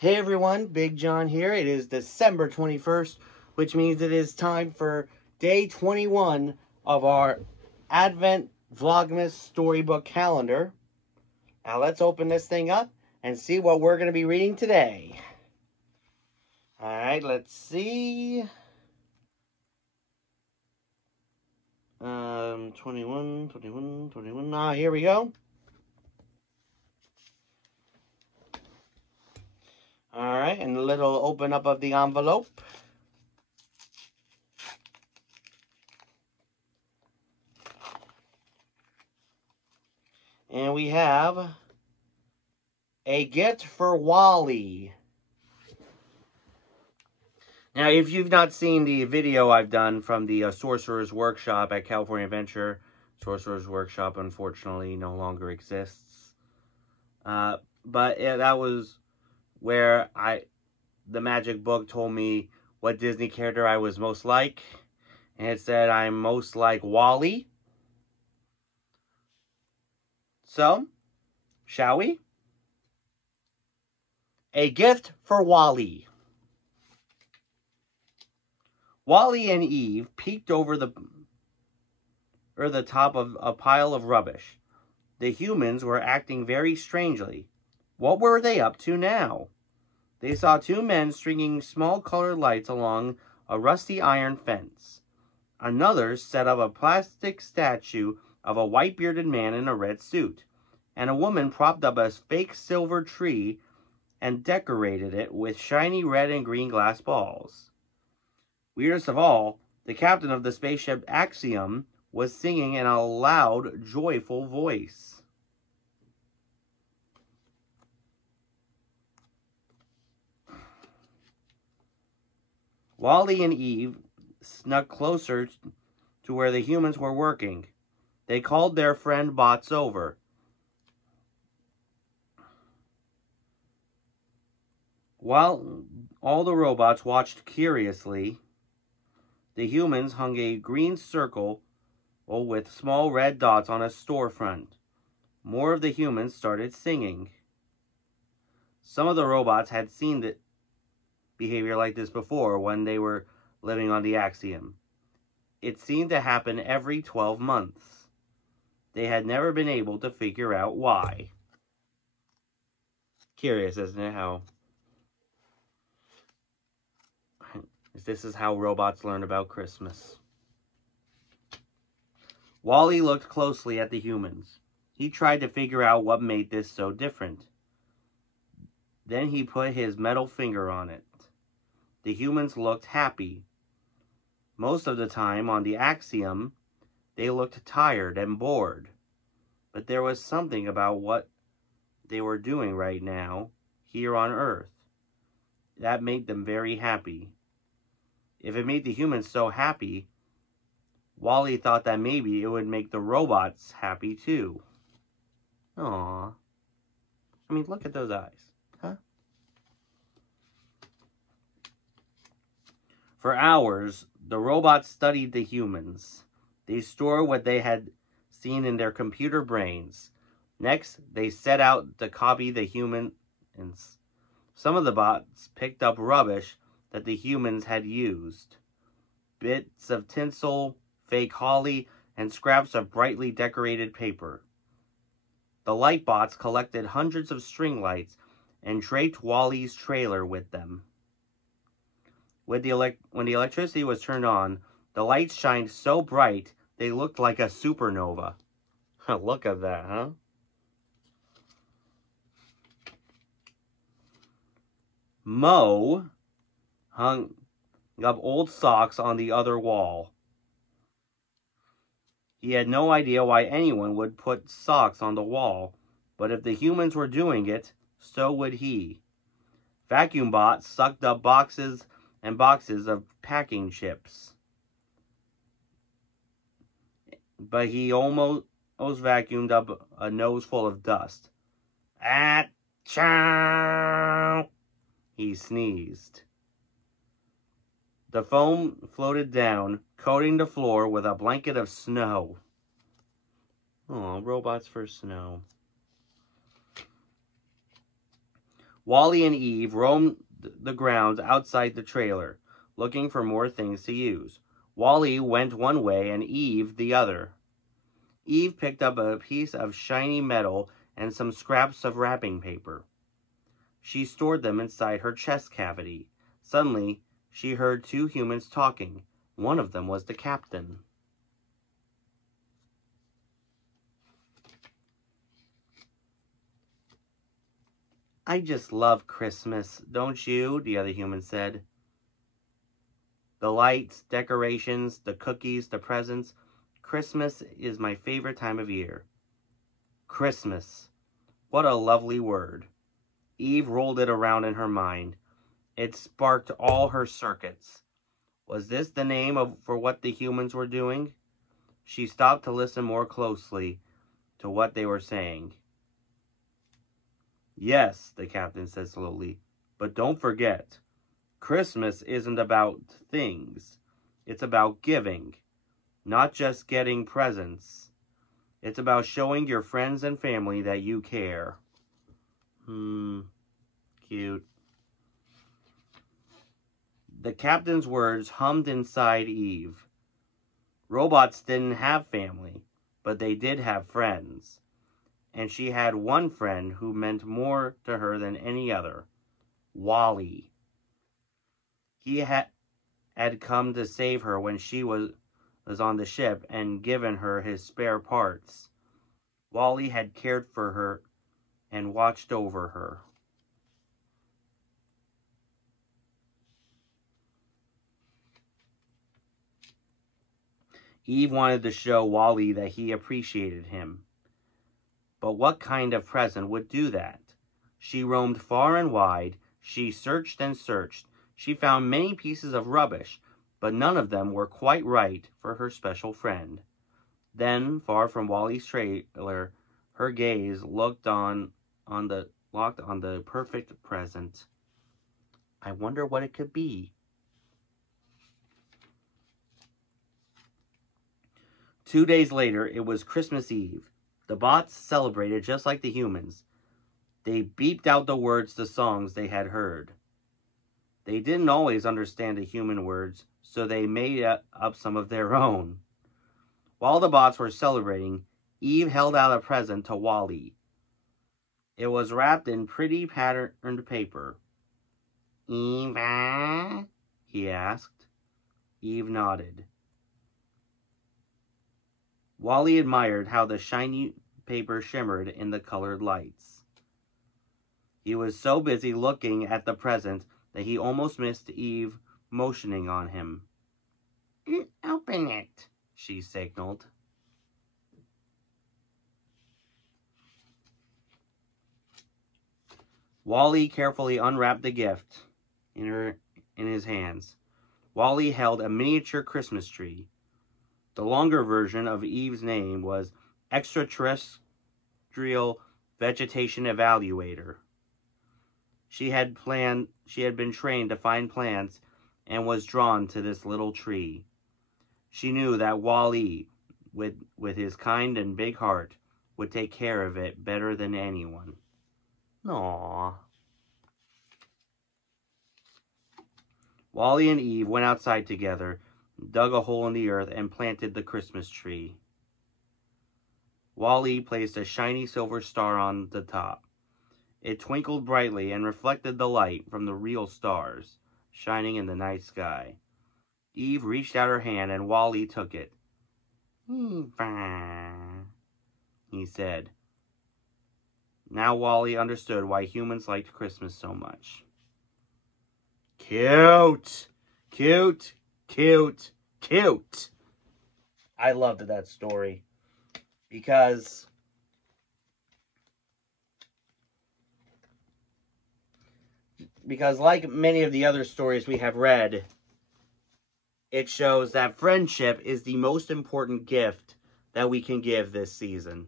Hey everyone, Big John here. It is December 21st, which means it is time for day 21 of our Advent Vlogmas storybook calendar. Now let's open this thing up and see what we're going to be reading today. Alright, let's see. 21. Ah, here we go. Alright, and a little open up of the envelope. And we have a gift for Wally. Now, if you've not seen the video I've done from the Sorcerer's Workshop at California Adventure, Sorcerer's Workshop unfortunately no longer exists. But yeah, that was where the magic book told me what Disney character I was most like. And it said I'm most like Wally. So, shall we? A gift for Wally. Wally and Eve peeked over the top of a pile of rubbish. The humans were acting very strangely. What were they up to now? They saw two men stringing small colored lights along a rusty iron fence. Another set up a plastic statue of a white-bearded man in a red suit, and a woman propped up a fake silver tree and decorated it with shiny red and green glass balls. Weirdest of all, the captain of the spaceship Axiom was singing in a loud, joyful voice. Wally and Eve snuck closer to where the humans were working. They called their friend bots over. While all the robots watched curiously, the humans hung a green circle with small red dots on a storefront. More of the humans started singing. Some of the robots had seen the behavior like this before when they were living on the Axiom. It seemed to happen every 12 months. They had never been able to figure out why. Curious, isn't it, how this is how robots learn about Christmas. Wally looked closely at the humans. He tried to figure out what made this so different. Then he put his metal finger on it. The humans looked happy. Most of the time on the Axiom, they looked tired and bored. But there was something about what they were doing right now, here on Earth, that made them very happy. If it made the humans so happy, Wally thought that maybe it would make the robots happy too. Aww. I mean, look at those eyes. Huh? For hours, the robots studied the humans. They stored what they had seen in their computer brains. Next, they set out to copy the humans. Some of the bots picked up rubbish that the humans had used. Bits of tinsel, fake holly, and scraps of brightly decorated paper. The light bots collected hundreds of string lights and draped Wally's trailer with them. When the electricity was turned on, the lights shined so bright they looked like a supernova. Look at that, huh? Mo hung up old socks on the other wall. He had no idea why anyone would put socks on the wall, but if the humans were doing it, so would he. Vacuum bots sucked up boxes and boxes of packing chips. But he almost vacuumed up a nose full of dust. Achoo! He sneezed. The foam floated down, coating the floor with a blanket of snow. Oh, robots for snow. Wally and Eve roamed the grounds outside the trailer, looking for more things to use. Wally went one way and Eve the other. Eve picked up a piece of shiny metal and some scraps of wrapping paper. She stored them inside her chest cavity. Suddenly, she heard two humans talking. One of them was the captain. I just love Christmas, don't you? The other human said. The lights, decorations, the cookies, the presents. Christmas is my favorite time of year. Christmas. What a lovely word. Eve rolled it around in her mind. It sparked all her circuits. Was this the name for what the humans were doing? She stopped to listen more closely to what they were saying. Yes, the captain said slowly, but don't forget, Christmas isn't about things. It's about giving, not just getting presents. It's about showing your friends and family that you care. Cute. The captain's words hummed inside Eve. Robots didn't have family, but they did have friends. And she had one friend who meant more to her than any other. Wally. He had come to save her when she was on the ship and given her his spare parts. Wally had cared for her and watched over her. Eve wanted to show Wally that he appreciated him. But what kind of present would do that? She roamed far and wide. She searched and searched. She found many pieces of rubbish, but none of them were quite right for her special friend. Then, far from Wally's trailer, her gaze locked on the perfect present. I wonder what it could be. 2 days later, it was Christmas Eve. The bots celebrated just like the humans. They beeped out the words to songs they had heard. They didn't always understand the human words, so they made up some of their own. While the bots were celebrating, Eve held out a present to Wally. It was wrapped in pretty patterned paper. Eva? He asked. Eve nodded. Wally admired how the shiny paper shimmered in the colored lights. He was so busy looking at the present that he almost missed Eve motioning on him. Open it, she signaled. Wally carefully unwrapped the gift in his hands. Wally held a miniature Christmas tree. The longer version of Eve's name was Extraterrestrial Vegetation Evaluator. She had been trained to find plants and was drawn to this little tree. She knew that Wally, with his kind and big heart, would take care of it better than anyone. Aww. Wally and Eve went outside together, dug a hole in the earth, and planted the Christmas tree. Wally placed a shiny silver star on the top. It twinkled brightly and reflected the light from the real stars, shining in the night sky. Eve reached out her hand and Wally took it. Eva, he said. Now Wally understood why humans liked Christmas so much. Cute! Cute! Cute! Cute! I loved that story. Because like many of the other stories we have read, it shows that friendship is the most important gift that we can give this season.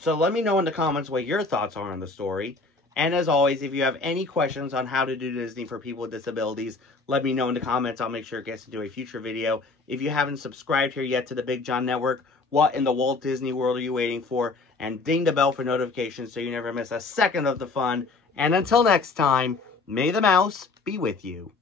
So let me know in the comments what your thoughts are on the story. And as always, if you have any questions on how to do Disney for people with disabilities, let me know in the comments. I'll make sure it gets into a future video. If you haven't subscribed here yet to the Big John Network, what in the Walt Disney World are you waiting for? And ding the bell for notifications so you never miss a second of the fun. And until next time, may the mouse be with you.